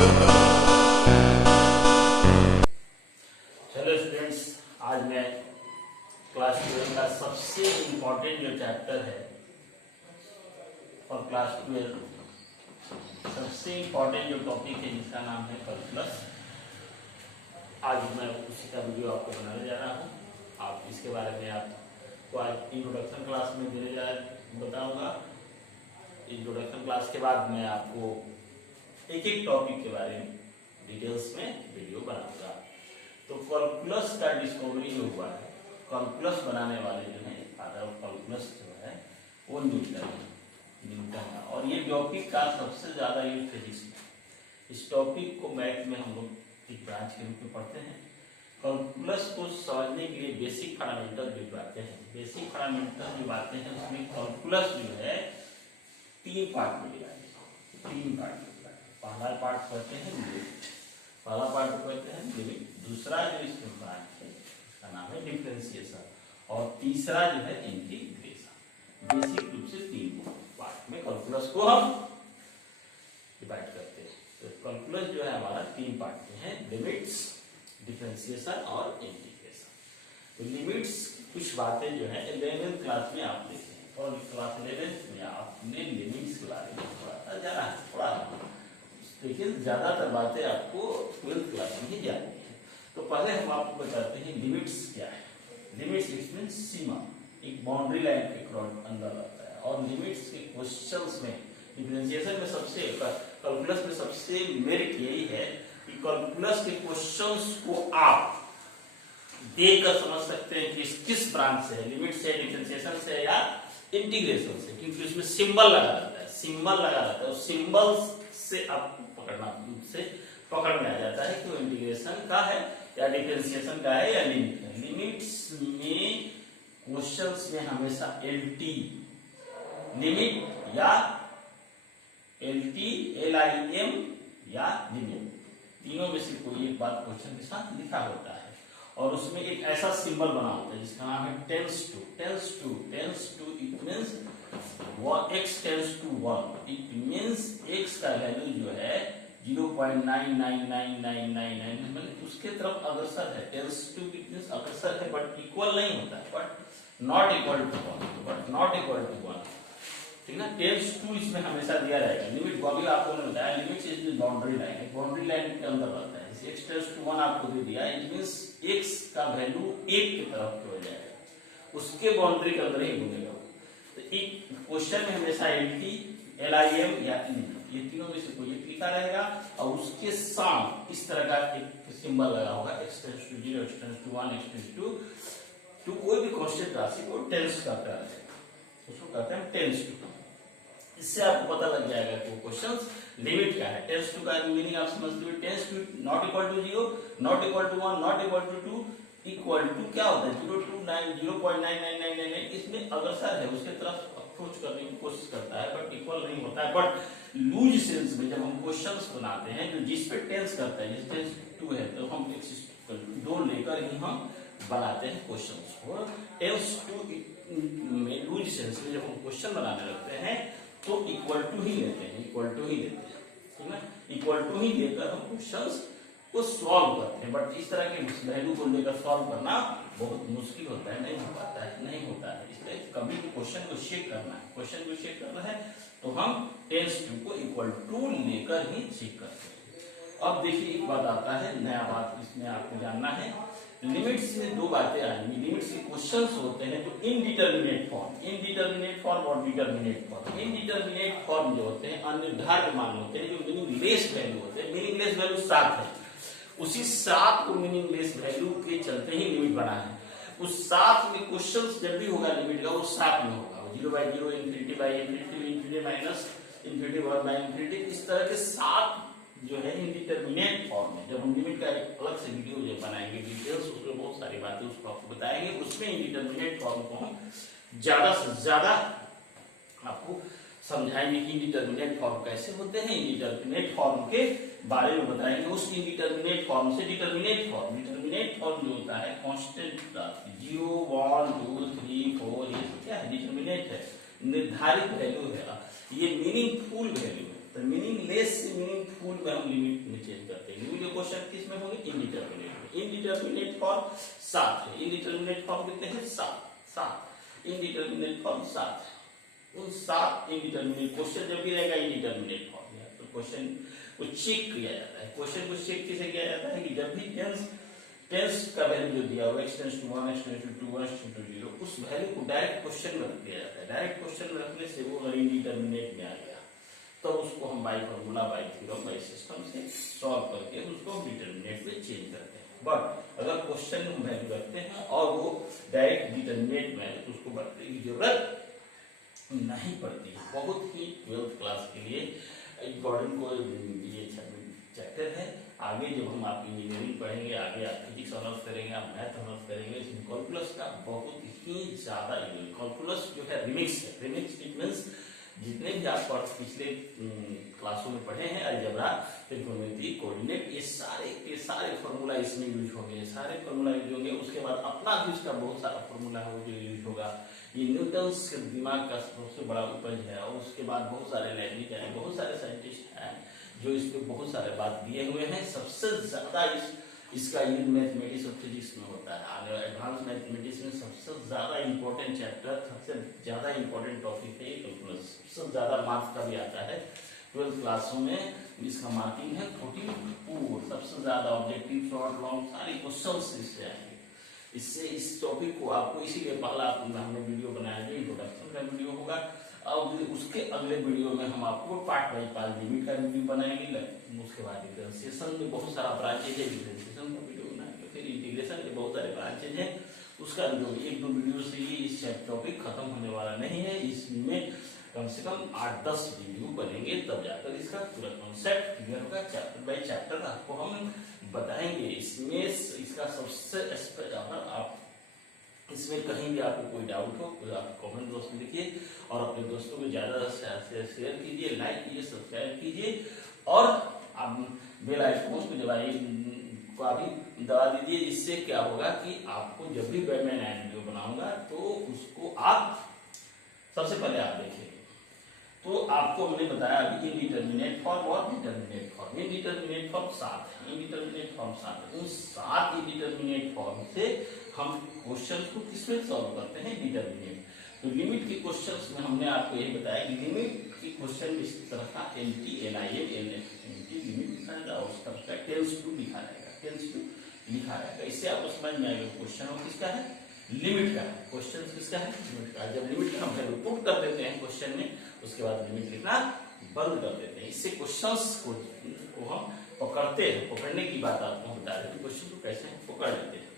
Hello students, आज मैं class 12 का सबसे इम्पोर्टेंट जो चैप्टर है और क्लास 12 सबसे इम्पोर्टेंट जो टॉपिक है जिसका नाम है कैलकुलस, आज मैं उसी का वीडियो आपको बनाने जा रहा हूँ। आप इसके बारे में आपको आज इंट्रोडक्शन क्लास में बताऊंगा। इंट्रोडक्शन क्लास के बाद मैं आपको एक एक टॉपिक के बारे में डिटेल्स में वीडियो बनाऊंगा। तो कैलकुलस का डिस्कवरी जो हुआ है, कैलकुलस बनाने वाले जो है फादर ऑफ कैलकुलस जो है वो न्यूटन है। और ये टॉपिक का सबसे ज्यादा यूज फिजिक्स में। इस टॉपिक को मैथ में हम लोग एक ब्रांच के रूप में पढ़ते हैं। कैलकुलस को समझने के लिए बेसिक फंडामेंटल जो बातें हैं, बेसिक फंडामेंटल जो बातें हैं उसमें कैलकुलस जो है 3 पार्ट में लिया है। 3 पार्ट। पहला पार्ट कहते हैं लिमिट, पहला पार्ट कहते हैं लिमिट, दूसरा जो इसमें ब्रांच है उसका नाम है डिफरेंशिएशन, और तीसरा जो है इंटीग्रेशन। बेसिक रूप से 3 पार्ट में कैलकुलस को हम डिवाइड करते हैं। तो कैलकुलस जो है हमारा 3 पार्ट में है, लिमिट्स, डिफरेंशिएशन और इंटीग्रेशन। तो लिमिट्स कुछ बातें जो है 11th क्लास में आप देखें, और क्लास 11th में आपने लिमिट्स के बारे में थोड़ा सा जाना है, थोड़ा लेकिन ज्यादातर बातें आपको 12th क्लास में ही जाननी है। तो पहले हम आपको बताते हैं लिमिट्स क्या है। लिमिट्स मींस सीमा, एक बाउंड्री लाइन के अंदर रहता है। और लिमिट्स के क्वेश्चंस में, डिफरेंशिएशन में सबसे, कैलकुलस में सबसे मेरिट यही है कि कैलकुलस के क्वेश्चंस को आप देखकर समझ सकते हैं कि किस ब्रांच से है, लिमिट से, डिफरेंशिएशन से या इंटीग्रेशन से, क्योंकि उसमें सिंबल लगा रहता है। सिंबल लगा रहता है, सिंबल्स से आपको पकड़ में आ जाता है कि इंटीग्रेशन का है या डिफरेंशिएशन का है या लिमिट है। लिमिट्स में क्वेश्चंस में हमेशा एलटी लिमिट या एलटी LIM या लिमिट, तीनों में से कोई एक बात क्वेश्चन के साथ लिखा होता है। और उसमें एक ऐसा सिंबल बना होता है जिसका नाम है tends to. It means x tends to 1। It means x का वैल्यू जो है 0.999999 मतलब उसके तरफ अग्रसर है। टेंस टू इट मींस अग्रसर है, बट इक्वल नहीं होता है, बट नॉट इक्वल टू 1। ठीक है, टेंस टू इसमें हमेशा दिया रहेगा। लिमिट अभी आपको मैंने बताया, limit is boundary line, boundary line के अंदर रहता है। x टेंस टू 1 आपको दे दिया, इट मींस x का वैल्यू 1 की तरफ हो जाएगा, उसके बाउंड्री के अंदर ही घूमेगा। तो एक क्वेश्चन में हमेशा LT LIM या लिमिट, ये तीनों में से कोई एक लिखा रहेगा, और उसके साथ इस तरह का एक सिंबल लगा होगा, x tends to 0, x tends to 1, x tends to कोई भी कांस्टेंट राशि को टेंस करता है, उसको कहते हैं टेंस टू। इससे आपको पता लग जाएगा कि वो क्वेश्चंस लिमिट क्या है। टेंस टू का मीनिंग आप समझ लीजिए, tends to not equal to 0, not equal to 1, not equal to 2, equal to क्या होता है 0.9999। इसमें अग्रसर है, उसके तरफ अप्रोच करने की कोशिश करता है, बट इक्वल नहीं होता है। बट लूज सेंस में जब हम क्वेश्चंस बनाते हैं जो जिस पे टेंस करता है, जिस टेंस टू है, तो हम दो लेकर ही हम बनाते हैं क्वेश्चंस को। टेंस टू में लूज सेंस में जब हम क्वेश्चन बनाने लगते हैं तो इक्वल टू ही लेते हैं, ठीक है, इक्वल टू ही लेकर हम क्वेश्चंस को सॉल्व करते हैं। बट इस तरह के वैल्यू को लेकर सॉल्व करना बहुत मुश्किल होता है, नहीं होता है। इसलिए कभी भी क्वेश्चन को चेक करना है तो हम टेंस टू को इक्वल टू लेकर ही चेक करते हैं। अब देखिए एक बात आता है, नया बात इसमें आपको जानना है। लिमिट्स में 2 बातें आएंगी। लिमिट्स के क्वेश्चंस होते हैं जो इनडिटरमिनेट फॉर्म और डिटरमिनेट फॉर्म। इनडिटरमिनेट फॉर्म जो होते हैं अनिर्धारित मान होते हैं, जो मीनिंगलेस वैल्यू होते हैं। मीनिंगलेस वैल्यू 7 है, उसी 7 को मीनिंगलेस वैल्यू के चलते ही लिमिट बना है। उस 7 में क्वेश्चंस जब भी होगा लिमिट का, वो 7 में होगा, 0/0, infinity by infinity, infinity minus infinity 1 by infinity. इस तरह के 7 जो है इनडिटरमिनेट फॉर्म है। जब हम लिमिट का एक अलग से वीडियो जो बनाएंगे डिटेल्स, उसमें बहुत सारी बातें उसको आपको बताएंगे। उसमें इनडिटरमिनेट फॉर्म को हम ज्यादा से ज्यादा आपको समझाएंगे कि इंडिटरमिनेट फॉर्म कैसे होते हैं। इंडिटरमिनेट फॉर्म के बारे में बताएंगे। उस इंडिटरमिनेट फॉर्म से डिटरमिनेट फॉर्म जो होता है कांस्टेंट 0, 1, 2, 3, 4, ये क्या है, डिटरमिनेट है, निर्धारित वैल्यू है। ये मीनिंगफुल वैल्यू है। तो मीनिंगलेस से मीनिंगफुल फुल में हम लिमिट में चेंज करते हैं। लिमिट के क्वेश्चन किस में होंगे? इनडिटरमिनेट में। इनडिटरमिनेट फॉर्म 7 है। इनडिटरमिनेट फॉर्म कितने हैं? 7 इनडिटरमिनेट फॉर्म 7 है। उन 7 इनडिटरमिनेट क्वेश्चन जब भी रहेगा इनडिटरमिनेट फॉर्म में, तो क्वेश्चन को चेक किया जाता है। क्वेश्चन को चेक किसे किया जाता है कि जब भी टेंस का वैल्यू जो दिया हुआ x tends to 1 x tends to 2 x tends to 0, उस वैल्यू को डायरेक्ट क्वेश्चन में रख दिया जाता है। डायरेक्ट क्वेश्चन में रखने से वो अगर इनडिटरमिनेट में आ गया तो उसको हम by formula, bye theorem, by system से सॉल्व करके उसको डिटरमिनेट में चेंज करते हैं। बट अगर क्वेश्चन में हम वैल्यू रखते हैं और वो डायरेक्ट डिटरमिनेट में है तो उसको बढ़ने की जरूरत नहीं पड़ती है। बहुत ही 12th क्लास के लिए इम्पोर्टेंट को ये चैप्टर है। आगे जब हम आप इंजीनियरिंग पढ़ेंगे, आगे आप फिजिक्स ऑनर्स करेंगे, आप मैथ ऑनर्स करेंगे, इसमें कैलकुलस का बहुत ही ज्यादा कैलकुलस जो है रिमिक्स है। रिमिक्स इट मींस जितने भी आप पिछले क्लासों में पढ़े हैं, अलजेब्रा, त्रिकोणमिति, कोऑर्डिनेट, ये सारे के सारे फॉर्मूला इसमें यूज होंगे। सारे फॉर्मूला यूज होंगे। उसके बाद अपना भी इसका बहुत सारा फॉर्मूला है जो यूज होगा। ये न्यूटन्स के दिमाग का सबसे बड़ा उपज है। और उसके बाद बहुत सारे लैंग्वेज हैं, बहुत सारे साइंटिस्ट हैं जो इस पे बहुत सारे बात दिए हुए हैं। सबसे ज्यादा इसका यूज मैथमेटिक्स और फिजिक्स में होता है। एडवांस मैथमेटिक्स में सबसे ज्यादा इंपॉर्टेंट चैप्टर, सबसे ज्यादा इंपॉर्टेंट टॉपिक है कैलकुलस। सबसे ज्यादा मार्क्स का भी आता है 12th क्लासों में। इसका मार्किंग है 44। सबसे ज्यादा ऑब्जेक्टिव, शॉर्ट, लॉन्ग सारे क्वेश्चंस इससे आएंगे। इससे इस टॉपिक को आपको इसीलिए पहला हमने वीडियो बनाया जो इंट्रोडक्शन का वीडियो होगा। अब उसके अगले वीडियो में हम आपको पार्ट बाई पार्ट लिमिट का वीडियो बनाएंगे। उसके बाद डिफरेंशिएशन में बहुत सारा ब्रांचेज है, डिफरेंशिएशन का वीडियो बनाएंगे। फिर इंटीग्रेशन के बहुत सारे ब्रांचेज हैं, उसका वीडियो 1-2 वीडियो से ही इस टॉपिक खत्म होने वाला नहीं है। इसमें कम से कम 8-10 वीडियो बनेंगे, तब जाकर इसका पूरा कॉन्सेप्ट क्लियर होगा। चैप्टर बाई चैप्टर आपको हम बताएंगे। इसमें इसका सबसे आप इसमें कहीं भी आपको कोई डाउट हो तो आप कमेंट बॉक्स में लिखिए और अपने दोस्तों को ज्यादा से शेयर कीजिए, लाइक कीजिए, सब्सक्राइब कीजिए और आप बेल आइकन को दबा दीजिए। इससे क्या होगा कि आपको जब भी मैं नया वीडियो बनाऊंगा तो उसको आप सबसे पहले आप देखेंगे। तो आपको हमने बताया अभी इनडिटरमिनेट फॉर्म और डिटरमिनेट फॉर्म। इनडिटरमिनेट फॉर्म 7 है। इनडिटरमिनेट फॉर्म 7 है। उन 7 इनडिटरमिनेट फॉर्म से हम क्वेश्चन को किसमें सॉल्व करते हैं? डिटरमिनेट। तो लिमिट के क्वेश्चंस में हमने आपको यही बताया कि लिमिट की क्वेश्चन इस तरह का लिमिट लिखा जाएगा और उसका टेंस टू लिखा रहेगा। इससे आपको समझ में आएगा क्वेश्चन और किसका है? लिमिट का है। क्वेश्चन किसका है? लिमिट का। जब लिमिट का हम वैल्यू पुट कर देते हैं क्वेश्चन में, उसके बाद लिमिट लिखना बंद कर देते हैं। इससे क्वेश्चंस को हम पकड़ते हैं। पकड़ने की बात आपको बता रहे हैं, क्वेश्चन को कैसे पकड़ लेते हैं।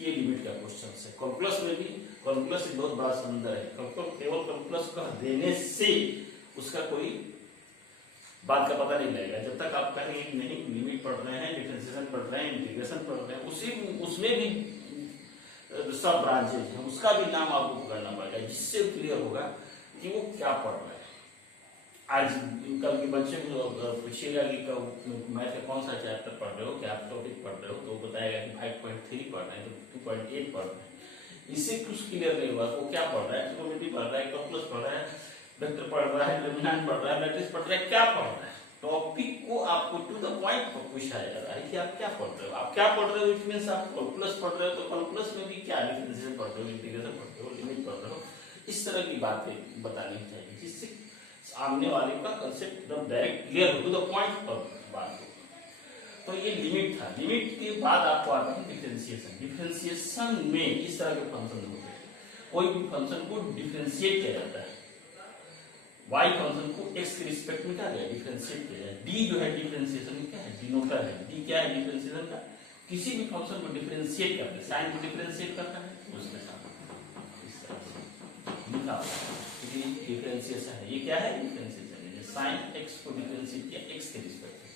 ये लिमिट का क्वेश्चन है। कैलकुलस में भी कैलकुलस एक बहुत बड़ा समुद्र है। केवल कैलकुलस कर देने से उसका कोई बात का पता नहीं लगेगा। जब तक आप कहेंगे नहीं लिमिट पढ़ रहे हैं, डिफरेंशिएशन पढ़ रहे हैं, इंटीग्रेशन पढ़ रहे हैं, उसमें भी सब ब्रांचेज हैं, उसका भी नाम आपको पकड़ना पड़ेगा, जिससे क्लियर होगा कि वो क्या पढ़ रहा है। आज कल के बच्चे को पूछिएगा कि मैथ का कौन सा चैप्टर पढ़ रहे हो, क्या आप टॉपिक पढ़ रहे हो, तो वो बताएगा कि 5.3 पढ़ रहे हैं, तो 2.8 पढ़ रहे हैं। इससे कुछ क्लियर नहीं हुआ वो क्या पढ़ रहा है। ट्रिग्नोमेट्री पढ़ रहा है, कैलकुलस पढ़ रहा है, वेक्टर पढ़ रहा है, डिटरमिनेंट पढ़ रहा है, मैट्रिक्स पढ़ रहा है, क्या पढ़ रहा है। टॉपिक को आपको टू द पॉइंट पर पूछा जा रहा है कि आप क्या पढ़ रहे हो। आप क्या पढ़ रहे हो इट मींस आप कैलकुलस पढ़ रहे हो, तो कैलकुलस में भी क्या डिफरेंशिएशन पढ़ रहे हो, इंटीग्रेशन पढ़ रहे हो, लिमिट पढ़ रहे हो, इस तरह की बातें बतानी चाहिए, जिससे सामने वाले का कंसेप्ट एकदम डायरेक्ट क्लियर हो, टू द पॉइंट पर बात हो। तो ये लिमिट था। लिमिट के बाद आपको आता है डिफरेंशिएशन। डिफरेंशिएशन में इस तरह के फंक्शन होते हैं। कोई भी फंक्शन को डिफरेंशिएट किया जाता है। y फंक्शन को x के रिस्पेक्ट में क्या है डिफरेंशिएट किया जाए। d जो है डिफरेंशिएशन में क्या है? डिनोटर है। d क्या है डिफरेंशिएशन का? किसी भी फंक्शन को डिफरेंशिएट करते हैं, साइन को डिफरेंशिएट करता है उसके साथ इस तरह से लिखा हुआ है कि डिफरेंशिएशन है। ये क्या है? डिफरेंशिएशन है। साइन x को डिफरेंशिएट किया x के रिस्पेक्ट में।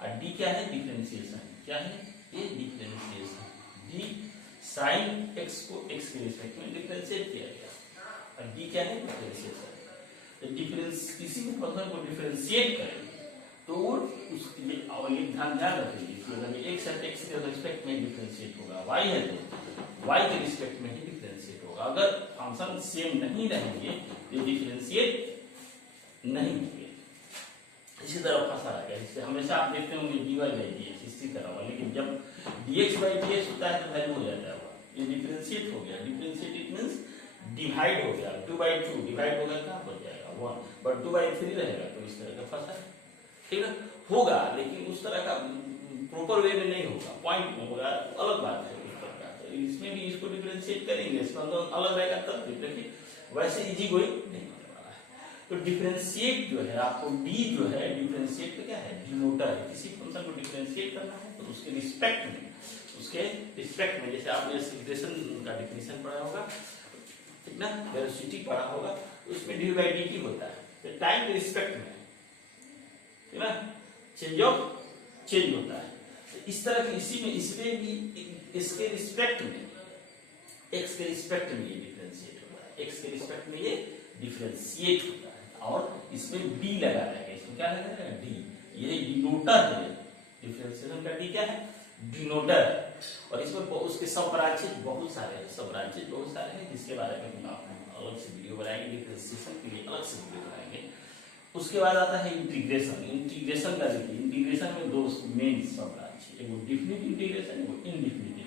और d क्या है? डिफरेंशिएशन। क्या है ये? डिफरेंशिएशन। d साइन x को x के रिस्पेक्ट में डिफरेंशिएट किया गया और d क्या है? डिफरेंशिएशन। डिफरेंस किसी भी फंक्शन को डिफरेंशिएट करें तो उसके लिए ध्यान रखेंगे कि अगर x है x के रिस्पेक्ट में डिफरेंशिएट होगा, y है तो y के रिस्पेक्ट में ही डिफरेंशिएट होगा। अगर फंक्शन सेम नहीं रहेंगे तो डिफरेंशिएट नहीं होंगे। इसी इसी तरह फंसा रहेगा। इससे हमेशा आप देखते होंगे dy बाई dx इसी तरह होगा, लेकिन जब dx बाई dx होता है तो वैल्यू हो जाता है, ये डिफरेंशिएट हो गया। डिफरेंशिएट इट मींस डिवाइड हो गया, 2/2 डिवाइड होगा क्या बच जाएगा 1, बट 2/3 रहेगा, तो इस तरह का फंसा है, ठीक है होगा, लेकिन उस तरह का प्रॉपर वे में नहीं होगा, पॉइंट में होगा, अलग बात है उस प्रकार। तो इसमें भी इसको डिफरेंशिएट करेंगे, इसका अलग रहेगा तब भी, देखिए वैसे इजी गोइंग नहीं होने वाला है। तो डिफरेंशिएट जो है आपको डी जो है डिफरेंशिएट तो क्या है, डिनोटर है। किसी फंक्शन को डिफरेंशिएट करना है तो उसके रिस्पेक्ट में जैसे आपने इंटीग्रेशन का डेफिनेशन पढ़ा होगा, ठीक ना, वेलोसिटी पढ़ा होगा, उसमें डी बाई डी होता है, तो टाइम के रिस्पेक्ट में, ठीक ना, चेंज होता है। तो इस तरह के इसमें भी इसके रिस्पेक्ट में, x के रिस्पेक्ट में ये डिफरेंशिएट होता है, x के रिस्पेक्ट में ये डिफरेंशिएट होता है, और इसमें d लगा रहेगा, इसमें क्या लगा रहेगा d, ये डिनोटर है, डिफरेंशिएशन का d क्या है, डिनोटर। और इसमें उसके सब ब्रांचेज बहुत सारे हैं, जिसके बारे में हम अलग से वीडियो बनाएंगे, डिफरेंशिएशन के लिए अलग से वीडियो बनाएंगे। उसके बाद आता है इंटीग्रेशन का। देखिए इंटीग्रेशन में दो मेन सब ब्रांच है, एक डिफिनिट इंटीग्रेशन, एक इनडिफिनिट इंटीग्रेशन।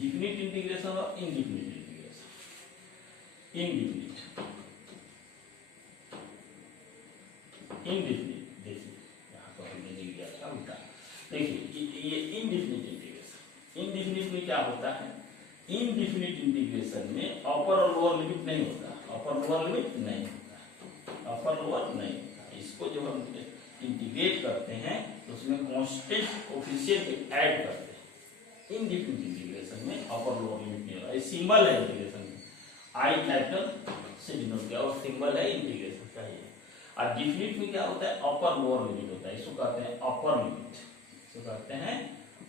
डिफिनिट इंटीग्रेशन और इनडिफिनिट इंटीग्रेशन। इनडिफिनिट देखिए यहाँ पर हमने लिख दिया था उल्टा। देखिए ये इनडिफिनिट इंटीग्रेशन में क्या होता है, इनडिफिनिट इंटीग्रेशन में अपर और लोअर लिमिट नहीं होता, अपर लोअर नहीं होता। इसको जब हम इंटीग्रेट करते हैं तो उसमें कांस्टेंट कोएफिशिएंट ऐड करते हैं। इनडिफिनिट इंटीग्रेशन में अपर लोअर लिमिट नहीं होता। ये सिंबल है इंटीग्रेशन में, आई कैपिटल से डिनोट किया और सिंबल है इंटीग्रेशन का ये। और डिफिनिट में क्या होता है, अपर लोअर लिमिट होता है, इसको कहते हैं अपर लिमिट, इसको कहते हैं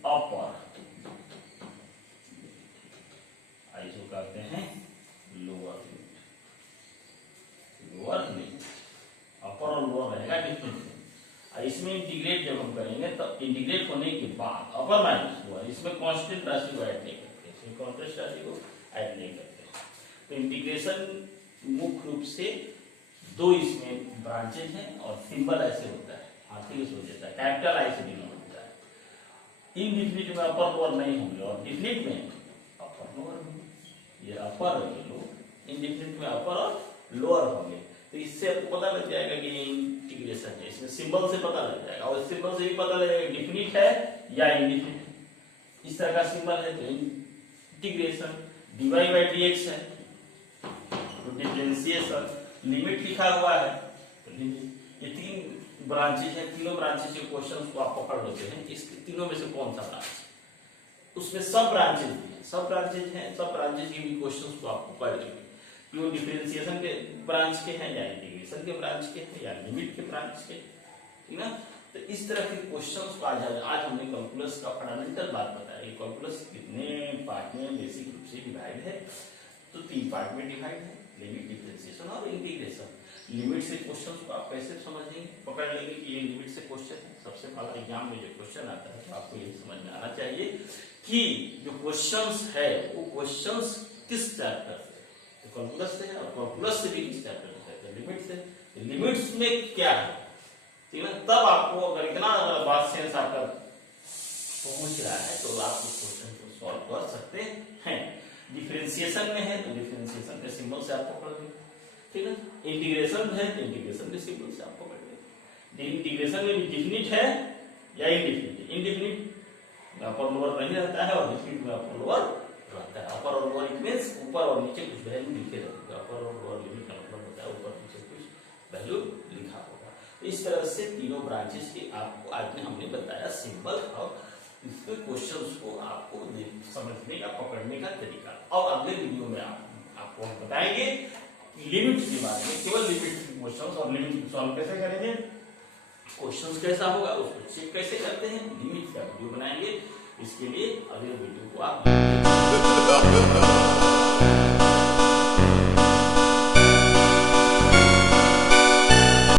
अपर, इसको कहते हैं लोअर लिमिट। अपर और लोअर रहेगा डिफिनिट में। इसमें इंटीग्रेट जब हम करेंगे तो इंटीग्रेट होने के बाद अपर माइनस लोअर, इसमें कांस्टेंट राशि को ऐड नहीं करते, इसमें कांस्टेंट राशि को ऐड नहीं करते। तो इंटीग्रेशन मुख्य रूप से दो इसमें ब्रांचेज हैं और सिंबल ऐसे होता है, हाथी से हो जाता है, कैपिटल आई से डिनोट होता है। इनडिफिनिट में अपर लोअर नहीं होंगे और डिफिनिट में अपर लोअर होंगे, ये अपर और ये लोअर। इनडिफिनिट में अपर और लोअर होंगे। तो इससे आपको पता लग जाएगा कि ये इंटीग्रेशन है, इसमें सिंबल से पता लग जाएगा, और सिंबल से भी पता लगेगा डिफिनिट है या इनडिफिनिट। इस तरह का सिंबल है तो इंटीग्रेशन, dy बाई dx है तो डिफरेंशिएशन, लिमिट लिखा हुआ है तो लिमिट। ये तीन ब्रांचेज है, तीनों ब्रांचेज के क्वेश्चंस को आप पकड़ लेते हैं, इस तीनों में से कौन सा ब्रांच, उसमें सब ब्रांचेज भी है, सब ब्रांचेज के भी क्वेश्चंस को आपको पढ़ लेंगे कि वो डिफरेंशिएशन के ब्रांच के हैं या इंटीग्रेशन के ब्रांच के हैं या लिमिट के ब्रांच के, ठीक ना। तो इस तरह के क्वेश्चंस को आज हमने कैलकुलस का फंडामेंटल बात बताया। ये कैलकुलस कितने पार्ट में बेसिक रूप से डिवाइड है, तो 3 पार्ट में डिवाइड है, लिमिट, डिफरेंशिएशन और इंटीग्रेशन। लिमिट से क्वेश्चंस को आप कैसे समझेंगे, पकड़ लेंगे कि ये लिमिट से क्वेश्चन है। सबसे पहला एग्जाम में जो क्वेश्चन आता है तो आपको ये समझ में आना चाहिए कि जो क्वेश्चंस है वो क्वेश्चंस किस चैप्टर से, तो कैलकुलस से है, और कैलकुलस से भी किस चैप्टर से है, तो लिमिट से। लिमिट्स में क्या है, ठीक है, तब आपको अगर इतना बात सेंस आपका पहुंच रहा है तो आप इस क्वेश्चन को सॉल्व कर सकते हैं। डिफरेंशिएशन में है तो डिफरेंशिएशन के सिंबल से आप पकड़ लेंगे, ठीक है। इंटीग्रेशन है तो इंटीग्रेशन के सिंबल से आप पकड़ लेंगे। इंटीग्रेशन में भी डिफिनिट है या इनडिफिनिट, इनडिफिनिट अपर लोअर नहीं रहता है और डिफिनिट में अपर लोअर रहता है। अपर और लोअर इट मींस ऊपर और नीचे कुछ वैल्यू लिखे रहते हैं, अपर और लोअर लिमिट का मतलब होता है ऊपर नीचे कुछ वैल्यू लिखा होगा। इस तरह से तीनों ब्रांचेस की आपको आज में हमने बताया सिंबल और इसके क्वेश्चंस को आपको समझने का, पकड़ने का तरीका। और अगले वीडियो में आपको हम बताएंगे लिमिट के बारे में, केवल लिमिट क्वेश्चंस और लिमिट सॉल्व कैसे करेंगे, क्वेश्चंस कैसा होगा उसको चेक कैसे करते हैं, लिमिट का वीडियो बनाएंगे। इसके लिए अगले वीडियो को आप